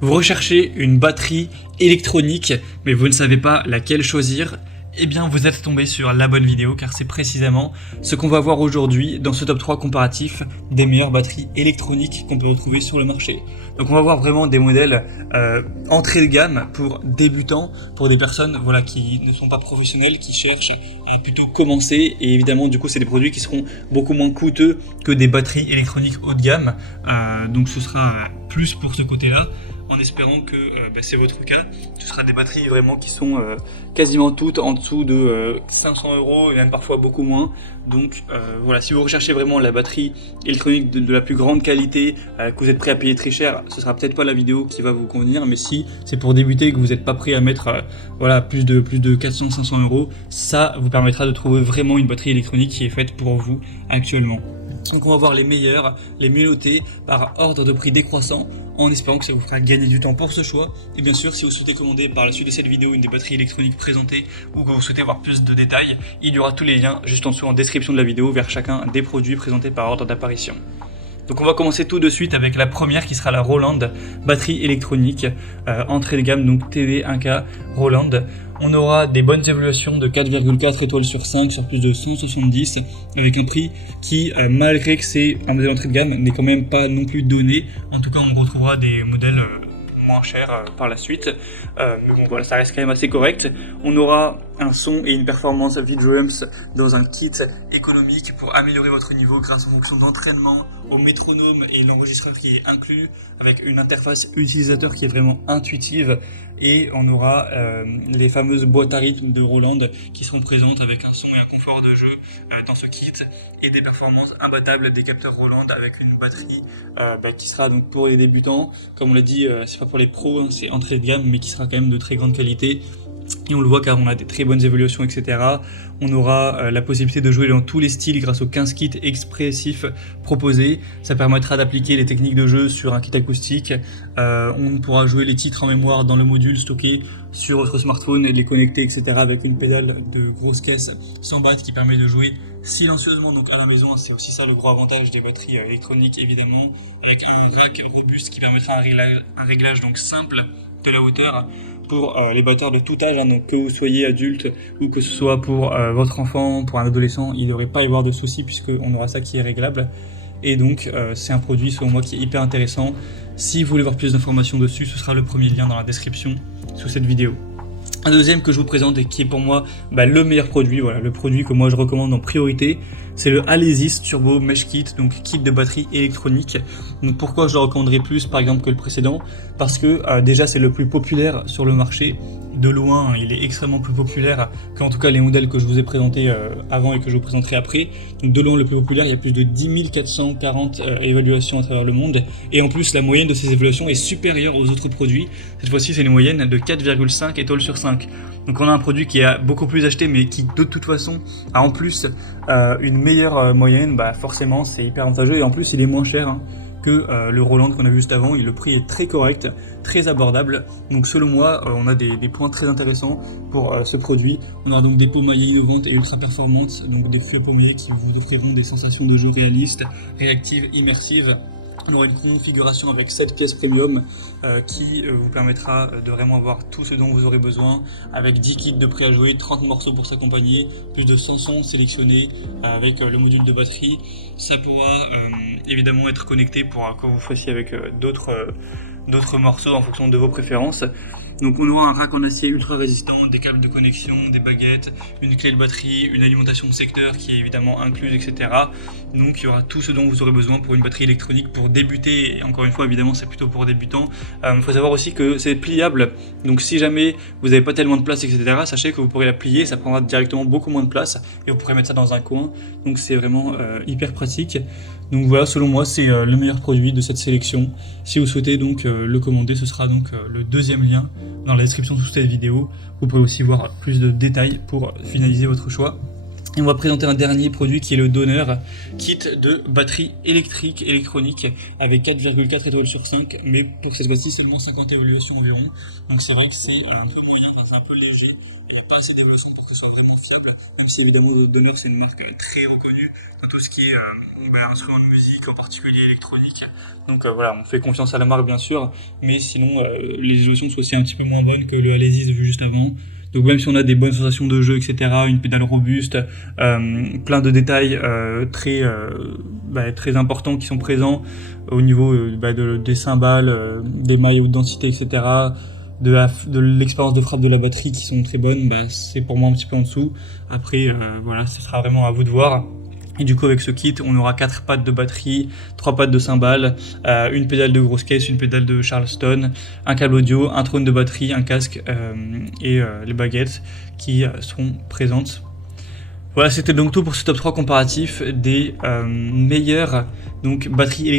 Vous recherchez une batterie électronique, mais vous ne savez pas laquelle choisir. Eh bien, vous êtes tombé sur la bonne vidéo, car c'est précisément ce qu'on va voir aujourd'hui dans ce top 3 comparatif des meilleures batteries électroniques qu'on peut retrouver sur le marché. Donc on va voir vraiment des modèles entrée de gamme pour débutants, pour des personnes qui ne sont pas professionnelles, qui cherchent à plutôt commencer. Et évidemment, du coup, c'est des produits qui seront beaucoup moins coûteux que des batteries électroniques haut de gamme. Donc ce sera plus pour ce côté-là, en espérant que c'est votre cas. Ce sera des batteries vraiment qui sont quasiment toutes en dessous de 500 € et même parfois beaucoup moins. Donc voilà, si vous recherchez vraiment la batterie électronique de la plus grande qualité, que vous êtes prêt à payer très cher, ce sera peut-être pas la vidéo qui va vous convenir. Mais si c'est pour débuter, que vous n'êtes pas prêt à mettre plus de 400-500 €, ça vous permettra de trouver vraiment une batterie électronique qui est faite pour vous actuellement. Donc on va voir les meilleurs, les mieux notés par ordre de prix décroissant, en espérant que ça vous fera gagner du temps pour ce choix. Et bien sûr, si vous souhaitez commander par la suite de cette vidéo une des batteries électroniques présentées, ou que vous souhaitez voir plus de détails, il y aura tous les liens juste en dessous en description de la vidéo vers chacun des produits présentés par ordre d'apparition. Donc on va commencer tout de suite avec la première qui sera la Roland batterie électronique entrée de gamme, donc TD1K Roland. On aura des bonnes évaluations de 4,4 étoiles sur 5 sur plus de 170, avec un prix qui, malgré que c'est un modèle entrée de gamme, n'est quand même pas non plus donné. En tout cas, on retrouvera des modèles moins chers par la suite, mais bon voilà, ça reste quand même assez correct. On aura un son et une performance V-Drums dans un kit économique pour améliorer votre niveau grâce aux fonctions d'entraînement, au métronome et l'enregistreur qui est inclus, avec une interface utilisateur qui est vraiment intuitive. Et on aura les fameuses boîtes à rythme de Roland qui seront présentes avec un son et un confort de jeu dans ce kit, et des performances imbattables des capteurs Roland avec une batterie qui sera donc pour les débutants. Comme on l'a dit, c'est pas pour les pros, hein, c'est entrée de gamme, mais qui sera quand même de très grande qualité. Et on le voit car on a des très bonnes évolutions, etc. On aura la possibilité de jouer dans tous les styles grâce aux 15 kits expressifs proposés. Ça permettra d'appliquer les techniques de jeu sur un kit acoustique. On pourra jouer les titres en mémoire dans le module stocké sur votre smartphone et les connecter, etc. avec une pédale de grosse caisse 100 watts qui permet de jouer silencieusement donc à la maison. C'est aussi ça le gros avantage des batteries électroniques, évidemment, avec un rack robuste qui permettra un réglage donc simple de la hauteur pour les batteurs de tout âge, hein, donc que vous soyez adulte ou que ce soit pour votre enfant, pour un adolescent, il ne devrait pas y avoir de soucis puisqu'on aura ça qui est réglable. Et donc c'est un produit selon moi qui est hyper intéressant. Si vous voulez voir plus d'informations dessus, ce sera le premier lien dans la description sous cette vidéo. Un deuxième que je vous présente et qui est pour moi le meilleur produit, voilà, le produit que moi je recommande en priorité, c'est le Alesis Turbo Mesh Kit, donc kit de batterie électronique. Donc pourquoi je le recommanderais plus par exemple que le précédent? Parce que déjà c'est le plus populaire sur le marché. De loin, il est extrêmement plus populaire qu'en tout cas les modèles que je vous ai présentés avant et que je vous présenterai après. Donc de loin le plus populaire, il y a plus de 10 440 évaluations à travers le monde. Et en plus, la moyenne de ces évaluations est supérieure aux autres produits. Cette fois-ci, c'est une moyenne de 4,5 étoiles sur 5. Donc on a un produit qui a beaucoup plus acheté, mais qui de toute façon a en plus une meilleure moyenne. Forcément, c'est hyper avantageux et en plus, il est moins cher, hein, que le Roland qu'on a vu juste avant, et le prix est très correct, très abordable. Donc selon moi, on a des points très intéressants pour ce produit. On aura donc des pommeliers innovantes et ultra performantes, donc des fûts à pommelier qui vous offriront des sensations de jeu réalistes, réactives, immersives. On aura une configuration avec 7 pièces premium qui vous permettra de vraiment avoir tout ce dont vous aurez besoin, avec 10 kits de prêt à jouer, 30 morceaux pour s'accompagner, plus de 100 sons sélectionnés avec le module de batterie. Ça pourra évidemment être connecté pour que vous fassiez avec d'autres morceaux en fonction de vos préférences. Donc on aura un rack en acier ultra résistant, des câbles de connexion, des baguettes, une clé de batterie, une alimentation de secteur qui est évidemment incluse, etc. Donc il y aura tout ce dont vous aurez besoin pour une batterie électronique pour débuter. Et encore une fois, évidemment, c'est plutôt pour débutants. Il faut savoir aussi que c'est pliable. Donc si jamais vous n'avez pas tellement de place, etc., sachez que vous pourrez la plier, ça prendra directement beaucoup moins de place et vous pourrez mettre ça dans un coin. Donc c'est vraiment hyper pratique. Donc voilà, selon moi, c'est le meilleur produit de cette sélection. Si vous souhaitez donc le commander, ce sera donc le deuxième lien dans la description sous cette vidéo. Vous pouvez aussi voir plus de détails pour finaliser votre choix. Et on va présenter un dernier produit qui est le Donner, kit de batterie électronique, avec 4,4 étoiles sur 5, mais pour cette fois-ci seulement 50 évaluations environ. Donc c'est vrai que c'est un peu moyen, enfin, c'est un peu léger. Il n'y a pas assez d'évaluations pour que ce soit vraiment fiable, même si évidemment le Donner c'est une marque très reconnue dans tout ce qui est instrument de musique, en particulier électronique. Donc voilà, on fait confiance à la marque bien sûr, mais sinon les évaluations sont aussi un petit peu moins bonnes que le Alesis vu juste avant. Donc même si on a des bonnes sensations de jeu, etc., une pédale robuste, plein de détails très importants qui sont présents au niveau des cymbales, des mailles haute densité, etc., de l'expérience de frappe de la batterie qui sont très bonnes, c'est pour moi un petit peu en dessous. Après, voilà, ce sera vraiment à vous de voir. Et du coup avec ce kit on aura 4 pattes de batterie, 3 pattes de cymbales, une pédale de grosse caisse, une pédale de Charleston, un câble audio, un trône de batterie, un casque et les baguettes qui seront présentes. Voilà, c'était donc tout pour ce top 3 comparatif des meilleures batteries électriques